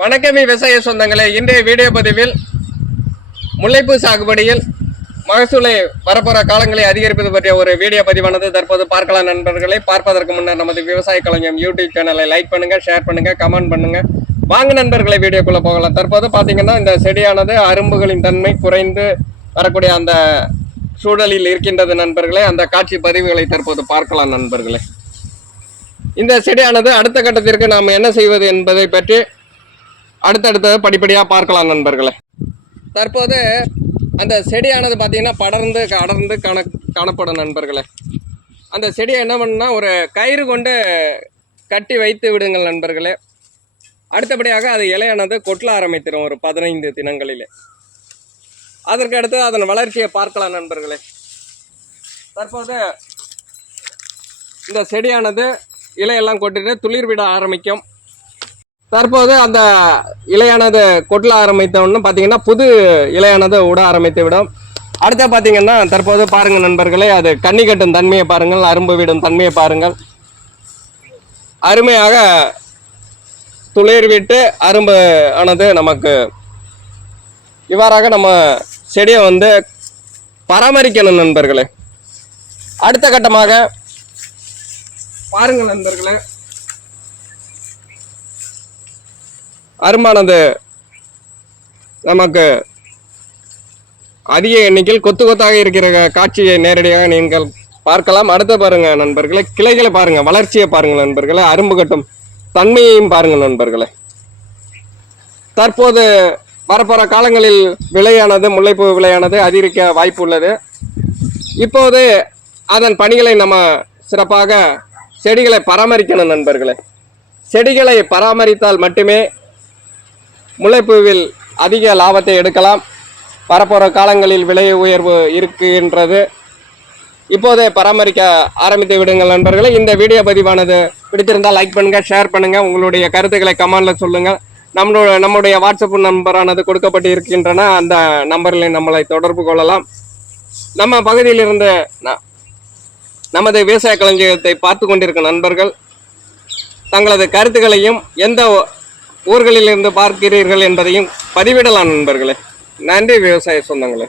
வணக்கம் விவசாய சொந்தங்களே இன்றைய வீடியோ பதிவில் முல்லைப்பூ சாகுபடியில் மகசூலை வரப்போற காலங்களை அதிகரிப்பது பற்றிய ஒரு வீடியோ பதிவானது. தற்போது பார்க்கலாம் நண்பர்களை. பார்ப்பதற்கு முன்னர் நமது விவசாய கலைஞம் யூடியூப் சேனலை லைக் பண்ணுங்க ஷேர் பண்ணுங்க கமெண்ட் பண்ணுங்க. வாங்க நண்பர்களை வீடியோக்குள்ளே போகலாம். தற்போது பார்த்தீங்கன்னா இந்த செடியானது அரும்புகளின் தன்மை குறைந்து வரக்கூடிய அந்த சூழலில் இருக்கின்றது நண்பர்களே. அந்த காட்சி பதிவுகளை தற்போது பார்க்கலாம் நண்பர்களே. இந்த செடியானது அடுத்த கட்டத்திற்கு நாம் என்ன செய்வது என்பதை பற்றி அடுத்தடுத்தது படிப்படியாக பார்க்கலாம் நண்பர்களே. தற்போது அந்த செடியானது பார்த்தீங்கன்னா படர்ந்து அடர்ந்து காண காணப்படும் நண்பர்களே. அந்த செடியை என்ன பண்ணுன்னா ஒரு கயிறு கொண்டு கட்டி வைத்து விடுங்கள் நண்பர்களே. அடுத்தபடியாக அது இலையானது கொட்ல ஆரம்பித்திடும் ஒரு பதினைந்து தினங்களிலே. அதற்கு அடுத்து அதன் வளர்ச்சியை பார்க்கலாம் நண்பர்களே. தற்போது இந்த செடியானது இலையெல்லாம் கொட்டிட்டு துளிர் விட ஆரம்பிக்கும். தற்போது அந்த இலையானது கொட்டல ஆரம்பித்தோன்னு பார்த்தீங்கன்னா புது இலையானது விட ஆரம்பித்து விடும். அடுத்து பார்த்தீங்கன்னா தற்போது பாருங்கள் நண்பர்களே அது கண்ணி கட்டும் தன்மையை பாருங்கள் அரும்பு விடும் தன்மையை பாருங்கள். அருமையாக துளிர் விட்டு அரும்பு ஆனது நமக்கு இவ்வாறாக நம்ம செடியை வந்து பராமரிக்கணும் நண்பர்களே. அடுத்த கட்டமாக பாருங்கள் நண்பர்களே. அரும்பானது நமக்கு அதிக எண்ணிக்கையில் கொத்து கொத்தாக இருக்கிற காட்சியை நேரடியாக நீங்கள் பார்க்கலாம். அடுத்து பாருங்க நண்பர்களே கிளைகளை பாருங்க வளர்ச்சியை பாருங்க நண்பர்களே அரும்பு கட்டும் தன்மையையும் பாருங்க நண்பர்களே. தற்போது வரப்போற காலங்களில் விலையானது முல்லைப்பூ விலையானது அதிகரிக்க வாய்ப்பு உள்ளது. இப்போது அதன் பணிகளை நம்ம சிறப்பாக செடிகளை பராமரிக்கணும் நண்பர்களே. செடிகளை பராமரித்தால் மட்டுமே முல்லைப்பூவில் அதிக லாபத்தை எடுக்கலாம். வரப்போகிற காலங்களில் விலை உயர்வு இருக்கின்றது. இப்போதே பராமரிக்க ஆரம்பித்து விடுங்கள் நண்பர்களே. இந்த வீடியோ பதிவானது பிடித்திருந்தால் லைக் பண்ணுங்கள் ஷேர் பண்ணுங்கள் உங்களுடைய கருத்துக்களை கமெண்டில் சொல்லுங்கள் நம்மளோட நம்முடைய வாட்ஸ்அப் நம்பரானது கொடுக்கப்பட்டு இருக்கின்றன அந்த நம்பரில் நம்மளை தொடர்பு கொள்ளலாம். நம்ம பகுதியிலிருந்து ந- நமது விவசாய களஞ்சியத்தை பார்த்து கொண்டிருக்கும் நண்பர்கள் தங்களது கருத்துக்களையும் எந்த ஊர்களில் இருந்து பார்க்கிறீர்கள் என்பதையும் பதிவிடலாம் நண்பர்களே. நன்றி விவசாய சொந்தங்களே.